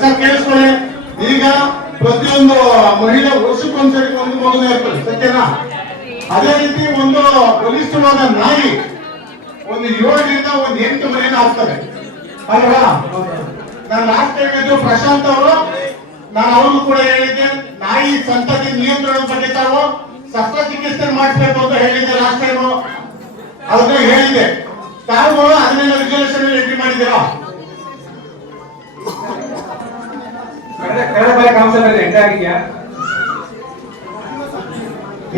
Sir ಕೇಳಿಸ್ಕೊಳ್ಳಿ, ಈಗ ಪ್ರತಿಯೊಂದು ಮಹಿಳೆ ವರ್ಷಕ್ಕೊಂದ್ಸರಿ ಒಂದು ಮಗುನ ಇರ್ತದೆ, ಸತ್ಯನಾ? ಅದೇ ರೀತಿ ಒಂದು ಬಲಿಷ್ಠವಾದ ನಾಯಿ ಒಂದು 7ರಿಂದ 8 ಮರಿನ ಆಗ್ತದೆ ಅಲ್ವಾ? ನಾನು ಲಾಸ್ಟ್ ಟೈಮ್ ಇದ್ದು ಪ್ರಶಾಂತ್ ಅವರು, ನಾನು ಅವ್ರಿಗೂ ಕೂಡ ಹೇಳಿದ್ದೆ, ನಾಯಿ ಸಂತತಿ ನಿಯಂತ್ರಣ ಬಗ್ಗೆ ತಾವು ಶಸ್ತ್ರಚಿಕಿತ್ಸೆ ಮಾಡಿಸ್ಬೇಕು ಅಂತ ಹೇಳಿದ್ದೆ ಲಾಸ್ಟ್ ಟೈಮ್. ಅದನ್ನ ಹೇಳಿದ್ದೆ, ತಾವು ಅದನ್ನೆಲ್ಲ ರಿಸರ್ವೇಶನ್ ಎಂಟ್ರಿ ಮಾಡಿದ್ದೀರಾ?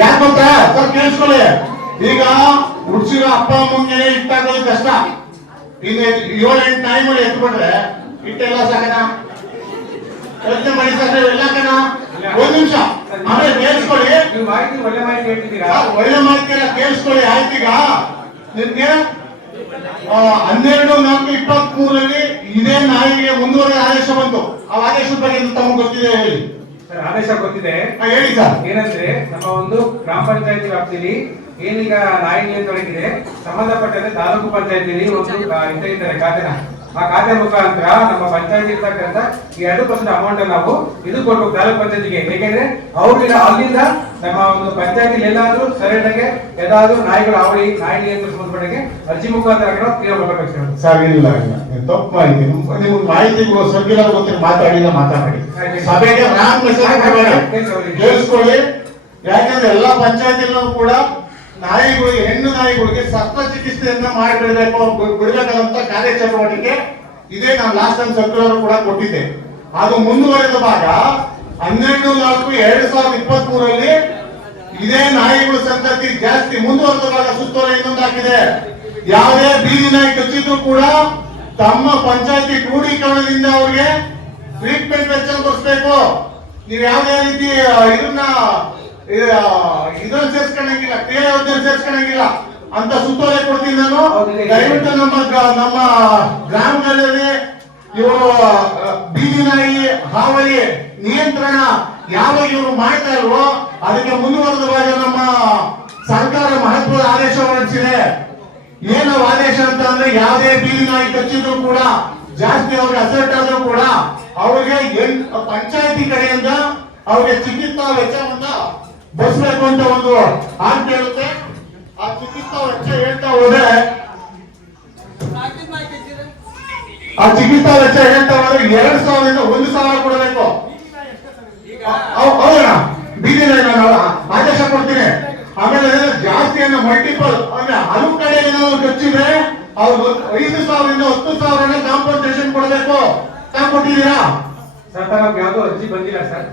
ಯಾಕೆ ಗೊತ್ತಾ ಸರ್? ಕೇಳಿಸ್ಕೊಳ್ಳಿ, ಈಗ ಹುಡ್ಸಿರೋ ಅಪ್ಪ ಅಮ್ಮಂಗೆ ಇಟ್ಟಾಗೋದು ಕಷ್ಟ. ಇನ್ನು 7-8 ನಾಯಿ ಮಾಡಿ ಎತ್ಬಿಟ್ರೆ ಇಟ್ಟೆಲ್ಲ ಸಾಕನ? ಯೋಚನೆ ಮಾಡಿ ಸರ್, ಎಲ್ಲ ಕಣ. ಒಂದ್ ನಿಮಿಷ ಆಮೇಲೆ ಕೇಳಿಸ್ಕೊಳ್ಳಿ, ಒಳ್ಳೆ ಮಾಹಿತಿ ಎಲ್ಲ ಕೇಳಿಸ್ಕೊಳ್ಳಿ. ಆಯ್ತೀಗ ನಿಮ್ಗೆ 12/4/23 ಇದೇ ನಾಯಿಗೆ ಮುಂದುವರೆದ ಆದೇಶ ಬಂತು. ಆ ಆದೇಶದ ಬಗ್ಗೆ ತಮಗೆ ಗೊತ್ತಿದೆ ಹೇಳಿ ಸರ್. ಆದೇಶ ಗೊತ್ತಿದೆ, ಹೇಳಿ ಸರ್. ಏನಂದ್ರೆ ನಮ್ಮ ಒಂದು ಗ್ರಾಮ ಪಂಚಾಯತಿ ವ್ಯಾಪ್ತಿಯಲ್ಲಿ ಏನೀಗ ನಾಯಿ ನಿಯಂತ್ರಣಕ್ಕಿದೆ, ಸಂಬಂಧಪಟ್ಟಂತೆ ತಾಲೂಕು ಪಂಚಾಯತಿಯಲ್ಲಿ ಒಂದು ಇದ್ದಾರೆ ಖಾತೆನ. ಆ ಖಾತೆ ಮುಖಾಂತರ ನಮ್ಮ ಪಂಚಾಯತಿ ಇರ್ತಕ್ಕಂಥ 2% ಅಮೌಂಟ್ ನಾವು ಇದು ಕೊಡ್ಬೇಕು ತಾಲೂಕು ಪಂಚಾಯತಿಗೆ. ಯಾಕೆಂದ್ರೆ ಅವ್ರಿಗೆ ಅಲ್ಲಿಂದ ನಮ್ಮ ಒಂದು ಪಂಚಾಯತಿ ಎಲ್ಲಾದ್ರೂ ಸರಿಯಾಗಿ ಯಾವ್ದಾದ್ರು ನಾಯಿಗಳು ಅವಳಿ ನಾಯಿ ನಿಯಂತ್ರಣ ಸಂಬಂಧಪಟ್ಟಂಗೆ ಅರ್ಜಿ ಮುಖಾಂತರ ಕ್ರಿಯೆ ಮಾಡಬೇಕು ಸರ್. ಇಲ್ಲ ತಪ್ಪು ಮಾಹಿತಿ, ನಿಮ್ಗೆ ಮಾಹಿತಿ ಸರ್ಕಿಲ್ಲ ಗೊತ್ತಿಲ್ಲ, ಮಾತಾಡಿ ಸಭೆಗೆ ರಾಂಗ್ ಮೆಸೇಜ್ ಕೇಳಿಸ್ಕೊಳ್ಳಿ. ಯಾಕಂದ್ರೆ ಎಲ್ಲಾ ಪಂಚಾಯತಿಯಲ್ಲೂ ಕೂಡ ನಾಯಿಗಳಿಗೆ, ಹೆಣ್ಣು ನಾಯಿಗಳಿಗೆ ಶಸ್ತ್ರಚಿಕಿತ್ಸೆಯನ್ನ ಮಾಡಿಬಿಡಬೇಕು, ಬಿಡಬೇಕಾದಂತ ಕಾರ್ಯಚಟುವಟಿಕೆ ಇದೇ. ನಾನು ಲಾಸ್ಟ್ ಟೈಮ್ ಸರ್ಕ್ಯುಲರ್ ಕೂಡ ಕೊಟ್ಟಿದ್ದೆ. ಅದು ಮುಂದುವರೆದ ಭಾಗ 12/4/2023 ಇದೇ ನಾಯಿಗಳು ಸಂತತಿ ಜಾಸ್ತಿ ಮುಂದುವರೆದ ಭಾಗ ಸುತ್ತೋಲೆ ಇನ್ನೊಂದು ಹಾಕಿದೆ. ಯಾವುದೇ ಬೀದಿ ನಾಯಿ ಕಚ್ಚಿದ್ರು ಕೂಡ ತಮ್ಮ ಪಂಚಾಯತಿ ಕ್ರೋಢೀಕರಣದಿಂದ ಅವ್ರಿಗೆ ಟ್ರೀಟ್ಮೆಂಟ್ ವೆಚ್ಚ ಕೊಡಿಸ್ಬೇಕು. ನೀವು ಯಾವುದೇ ರೀತಿ ಇದನ್ನ ಸೇರ್ಸ್ಕೊಂಡಂಗಿಲ್ಲ, ಸೇರ್ಸ್ಕೊಂಡಂಗಿಲ್ಲ ಅಂತ ಸುತ್ತೋಲೆ ಕೊಡ್ತೀನಿ ನಾನು. ದಯವಿಟ್ಟು ನಮ್ಮ ಗ್ರಾಮಗಳಲ್ಲಿ ಇವರು ಬೀದಿ ನಾಯಿ ಹಾವಳಿ ನಿಯಂತ್ರಣ ಯಾವಾಗ ಇವರು ಮಾಡ್ತಾ ಇಲ್ವೋ ಅದಕ್ಕೆ ಮುಂದುವರೆದ ಭಾಗ ನಮ್ಮ ಸರ್ಕಾರ ಮಹತ್ವದ ಆದೇಶ ಹೊರಡಿಸಿದೆ. ಏನು ಆದೇಶ ಅಂತ ಅಂದ್ರೆ, ಯಾವುದೇ ಬೀದಿ ನಾಯಿ ಕಚ್ಚಿದ್ರು ಕೂಡ, ಜಾಸ್ತಿ ಅವ್ರಿಗೆ ಅಸೆಟ್ ಆದ್ರೂ ಕೂಡ ಅವ್ರಿಗೆ ಪಂಚಾಯತಿ ಕಡೆಯಿಂದ ಅವ್ರಿಗೆ ಚಿಕಿತ್ಸಾ ವೆಚ್ಚವನ್ನ ಬಸ್ಬೇಕು ಅಂತ ಒಂದು ಆಜ್ಞೆ ಹೇಳುತ್ತೆ. ಆ ಚಿಕಿತ್ಸಾ ವೆಚ್ಚ ಹೇಳ್ತಾ ಹೋದ್ರೆ 2,000ರಿಂದ 1,000 ಕೊಡಬೇಕು. ಹೌದಣ್ಣ, ಬೀದಿ ನಾನು ಆದೇಶ ಕೊಡ್ತೀನಿ. ಆಮೇಲೆ ಜಾಸ್ತಿಯನ್ನ ಮಲ್ಟಿಪಲ್ ಅಂದ್ರೆ ಹಲವು ಕಡೆ ಏನಾದ್ರು ಕಚ್ಚಿದ್ರೆ ಅವ್ರು 5,000ರಿಂದ 10,000 ಕಾಂಪನ್ಸೇಷನ್ ಕೊಡಬೇಕು. ತಾವು ಕೊಟ್ಟಿದ್ದೀರಾ? ಯಾವ್ದು ಅರ್ಜಿ ಬಂದಿಲ್ಲ ಸರ್.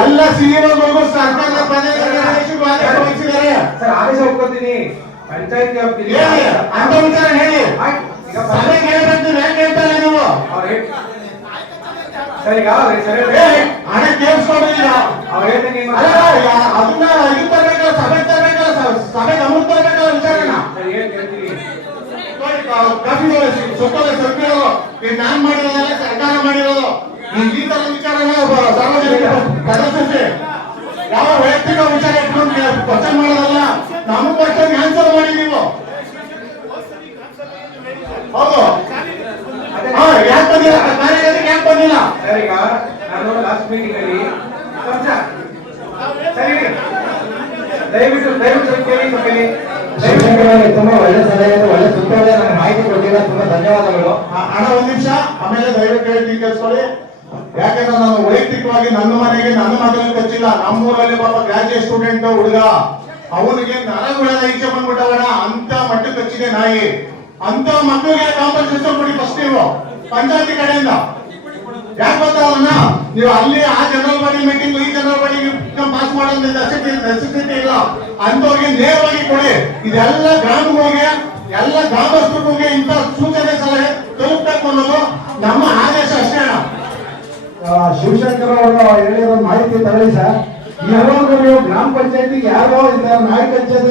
ಎಲ್ಲ ಸಿಇಒಗಳು ಸರ್ಕಾರದ ಸರ್ ಆದೇಶ ಒಪ್ಕೊತೀನಿ. ಪಂಚಾಯತ್ ವ್ಯಾಪ್ತಿಯಲ್ಲಿ ಅಂತ ವಿಚಾರ ಹೇಳಿ. ಸಭೆಗೆ ಹೇಳ್ಬೇಕು, ಯಾಕೆ ಹೇಳ್ತಾರೆ ನೀವು? ಸರಿ ಹಣ ಕೇಳಿಸ್ಕೊಂಡಿಲ್ಲ. ಅದನ್ನ ಇದು ತರಬೇಕಲ್ಲ, ಸಭೆ ತರಬೇಕಲ್ಲ, ಸಭೆ ಗಮನ ತರಬೇಕಲ್ಲ ವಿಚಾರನ. ನಾನ್ ಮಾಡಿರೋದಲ್ಲ, ಸರ್ಕಾರ ಮಾಡಿರೋದು. ಈ ತರ ವಿಚಾರನ ಸಾರ್ವಜನಿಕ ಸದಸ್ಯತೆ ಯಾವ ವೈಯಕ್ತಿಕ ವಿಚಾರ ಇಟ್ಕೊಂಡು ಕ್ವಶನ್ ಮಾಡೋದಲ್ಲ. ನಮ್ಮ ಕ್ವಶನ್ ಆನ್ಸರ್ ಮಾಡಿ ನೀವು. ಹೌದು, ಯಾಕೆ ಬಂದಿಲ್ಲ ಕಾರ್ಯದರ್ಶಿಗೆ? ಯಾಕೆ ಬಂದಿಲ್ಲ? ಸರ್, ಈಗ ನಾನು ಲಾಸ್ಟ್ ಮೀಟಿಂಗ್ ಅಲ್ಲಿ ಸರಿ ದಯವಿಟ್ಟು ಕೇಳಿ. ತುಂಬಾ ಒಳ್ಳೆ ಸಲಹೆ, ಒಳ್ಳೆ ಸುತ್ತೋಲೆ, ನನಗೆ ಮಾಹಿತಿ ಕೊಟ್ಟಿಲ್ಲ, ತುಂಬಾ ಧನ್ಯವಾದಗಳು. ಹಣ ಒಂದ್ ನಿಮಿಷ, ಆಮೇಲೆ ದಯವಿಟ್ಟು ಹೇಳಿ ಕೇಳಿಸ್ಕೊಳ್ಳಿ. ಯಾಕಂದ್ರೆ ನಾನು ವೈಯಕ್ತಿಕವಾಗಿ ನನ್ನ ಮನೆಗೆ ನನ್ನ ಮಗನಿಗೆ ಕಚ್ಚಿಲ್ಲ. ನಮ್ಮೂರಲ್ಲಿ ಪಾಪ ಗ್ರಾಜುಯೇಟ್ ಸ್ಟೂಡೆಂಟ್ ಹುಡುಗ, ಅವನಿಗೆ ನರಗುಳದ ಈಚೆ ಬಂದ್ಬಿಟ್ಟವನ ಅಂತ ಮಟ್ಟಕ್ಕೆ ಕಚ್ಚಿದೆ ನಾಯಿ. ಅಂತ ಮಕ್ಕಳಿಗೆ ಕಾಂಪನ್ಸೇಷನ್ ಕೊಡಿ ಫಸ್ಟ್ ನೀವು ಪಂಚಾಯತಿ ಕಡೆಯಿಂದ. ಯಾಕೆ ಗೊತ್ತಾ, ಅವನ್ನ ನೀವು ಅಲ್ಲಿ ಆ ಜನರಲ್ ಬಾಡಿ ಮೀಟಿಂಗ್ ಈ ಜನರಲ್ ಬಾಡಿ ಪಾಸ್ ಮಾಡೋದು ನೆಸೆಸಿಟಿ ಇಲ್ಲ. ಅಂತವ್ರಿಗೆ ನೇರವಾಗಿ ಕೊಡಿ. ಇದೆಲ್ಲ ಗ್ರಾಮಗಳಿಗೆ, ಎಲ್ಲ ಗ್ರಾಮಸ್ಥರಿಗೆ ಇಂಥ ಸೂಚನೆ ಸಲಹೆ ತಲುಪಬೇಕು ಅನ್ನೋದು ನಮ್ಮ ಆದೇಶ ಅಷ್ಟೇ. ಶಿವಶಂಕರ್ ಅವರು ಹೇಳಿರೋ ಮಾಹಿತಿ ತಗೊಳ್ಳಿ ಸರ್. ಯಾವಾಗ ನೀವು ಗ್ರಾಮ ಪಂಚಾಯತಿಗೆ ಯಾರೋ ನಾಯಿ ಕಚ್ಚೋದು